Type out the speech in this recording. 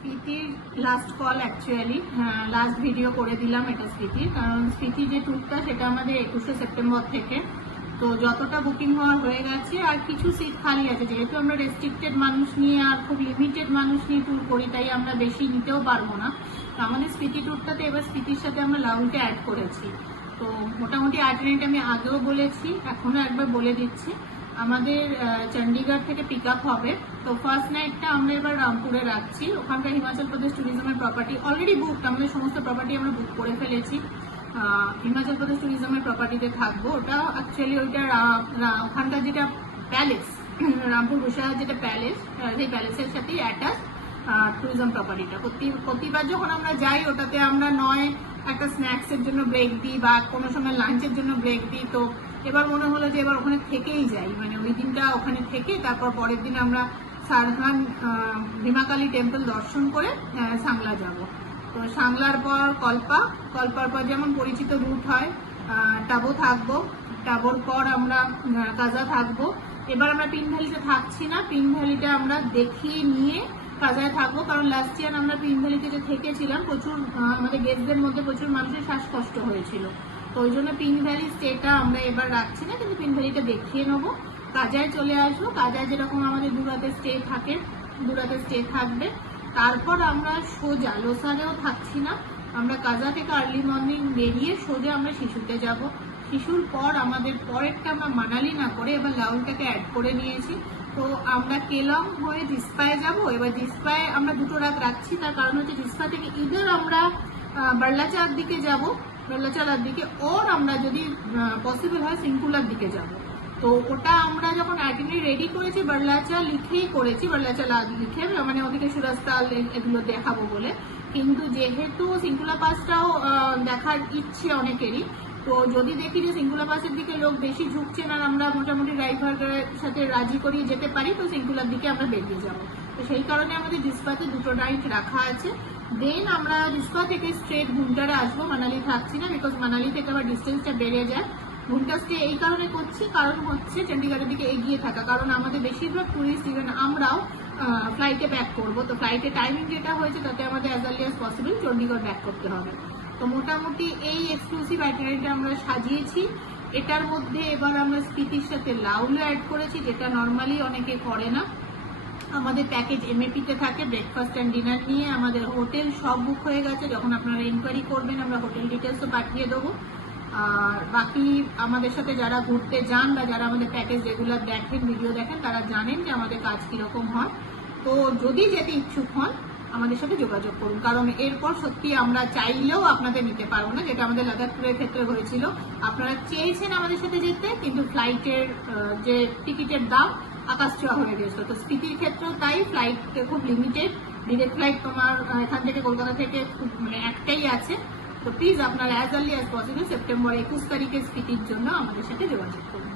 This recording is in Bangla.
স্পিতির last call actually, last video করে দিলাম এটা স্পিতির, কারণ স্পিতি যে ট্যুরটা সেটা আমাদের 21শে সেপ্টেম্বর থেকে। তো যতটা বুকিং হওয়ার হয়ে গেছে, আর কিছু সিট খালি আছে, যেহেতু আমরা রেস্ট্রিক্টেড মানুষ নিয়ে আর খুব লিমিটেড মানুষ নিয়ে ট্যুর করি, তাই আমরা বেশি নিতেও পারবো না। তো আমাদের স্পিতি ট্যুরটাতে এবার স্পিতির সাথে আমরা লাউলকে অ্যাড করেছি। তো মোটামুটি আল্টারনেট আমি আগেও বলেছি, এখনও একবার বলে দিচ্ছি। আমাদের চণ্ডীগড় থেকে পিক আপ হবে। তো ফার্স্ট নাইটটা আমরা এবার রামপুরে রাখছি। ওখানকার Himachal Pradesh ট্যুরিজমের property already booked, আমাদের সমস্ত প্রপার্টি আমরা বুক করে ফেলেছি। হিমাচল প্রদেশ ট্যুরিজমের প্রপার্টিতে থাকবো। ওটা অ্যাকচুয়ালি ওইটা ওখানকার যেটা প্যালেস, রামপুর বসিরহাট যেটা প্যালেস, সেই প্যালেসের সাথেই অ্যাটাচ ট্যুরিজম প্রপার্টিটা। প্রতিবার যখন আমরা যাই ওটাতে আমরা নয় একটা স্ন্যাক্সের জন্য ব্রেক দিই বা কোনো সময় লাঞ্চের জন্য ব্রেক দিই। তো এবার মনে হলো যে এবার ওখানে থেকেই যাই, মানে ওই দিনটা ওখানে থেকে তারপর পরের দিন আমরা সারহান ভীমাকালী টেম্পল দর্শন করে সাংলা যাব। তো সাংলার পর কল্পার পর যেমন পরিচিত রুট হয়, টাবো থাকবো, টাবোর পর আমরা কাজা থাকবো। এবার আমরা পিন ভ্যালিতে থাকছি না, পিন ভ্যালিটা আমরা দেখিয়ে নিয়ে কাজায় থাকবো, কারণ লাস্ট ইয়ার আমরা পিন ভ্যালিতে যে থেকেছিলাম প্রচুর আমাদের গেস্টদের মধ্যে প্রচুর মানুষের শ্বাসকষ্ট হয়েছিল। তো ওই জন্য পিন ভ্যালি স্টেটা আমরা এবার রাখছি না, কিন্তু পিন ভ্যালিটা দেখিয়ে নেবো। কাজায় চলে আসবো, কাজায় যেরকম আমাদের দুরাতে স্টে থাকে, দুরাতে স্টে থাকবে। তারপর আমরা সোজা লোসারেও থাকছি না, আমরা কাজা থেকে আর্লি মর্নিং বেরিয়ে সোজা আমরা শিশুতে যাব। শিশুর পর আমাদের পরেরটা আমরা মানালি না করে এবার লাউলটাকে অ্যাড করে নিয়েছি। তো আমরা কেলং হয়ে জিসপায় যাব। এবার জিসপায় আমরা 2 রাত রাখছি, তার কারণ হচ্ছে জিসপা থেকে ইদার আমরা বার্লাচার দিকে যাব, বার্লাচালার দিকে, ওর আমরা যদি পসিবল হয় সিংকুলার দিকে যাব। তো ওটা আমরা যখন আইটিনারি রেডি করেছি বার্লাচা লিখেই করেছি, বার্লাচা লিখে মানে ওদিকে সুরাস্তাল এগুলো দেখাবো বলে। কিন্তু যেহেতু সিংকুলা পাসটাও দেখার ইচ্ছে অনেকেরই, তো যদি দেখি যে সিংকুলা পাসের দিকে লোক বেশি ঝুঁকছেন আর আমরা মোটামুটি ড্রাইভারের সাথে রাজি করিয়ে যেতে পারি, তো সিংকুলার দিকে আমরা বেরিয়ে যাব। তো সেই কারণে আমাদের জিসপাতে 2 নাইট রাখা আছে। দেন আমরা জিসপা থেকে স্ট্রেট ভুন্টারে আসবো, মানালি থাকছি না, বিকজ মানালি থেকে আবার ডিস্টেন্সটা বেড়ে যায়। ভুন্টা স্টে এই কারণে করছি, কারণ হচ্ছে চণ্ডীগড়ের দিকে এগিয়ে থাকা, কারণ আমাদের বেশিরভাগ টুরিস্ট ইভেন আমরাও ফ্লাইটে ব্যাক করবো। তো ফ্লাইটে টাইমিং যেটা হয়েছে তাতে আমাদের as early as possible Chandigarh back করতে হবে। তো মোটামুটি এই এক্সক্লুসিভ আইটিনারিটা আমরা সাজিয়েছি। এটার মধ্যে এবার আমরা স্পিতির সাথে লাউলও অ্যাড করেছি, যেটা নর্মালি অনেকে করে না। আমাদের প্যাকেজ এমএপিতে থাকে, ব্রেকফাস্ট অ্যান্ড ডিনার নিয়ে। আমাদের হোটেল সব বুক হয়ে গেছে, যখন আপনারা ইনকোয়ারি করবেন আমরা হোটেল ডিটেলসও পাঠিয়ে দেবো। আর বাকি আমাদের সাথে যারা ঘুরতে যান বা যারা আমাদের প্যাকেজ রেগুলার দেখেন, ভিডিও দেখেন, তারা জানেন যে আমাদের কাজ কীরকম হয়। তো যদি যেতে ইচ্ছুক হন আমাদের সাথে যোগাযোগ করুন, কারণ এরপর সত্যি আমরা চাইলেও আপনাদের নিতে পারবো না, যেটা আমাদের লাদাখ ট্যুরের ক্ষেত্রে হয়েছিল। আপনারা চেয়েছেন আমাদের সাথে যেতে, কিন্তু ফ্লাইটের যে টিকিটের দাম আকাশ ছোঁয়া হয়ে গেছিল। তো স্পিতির ক্ষেত্রেও তাই, ফ্লাইট খুব লিমিটেড, ডিরেক্ট ফ্লাইট তোমার এখান থেকে কলকাতা থেকে মানে একটাই আছে। তো প্লিজ আপনারা as early as possible September 21 তারিখে স্পিতির জন্য আমাদের সাথে যোগাযোগ করুন।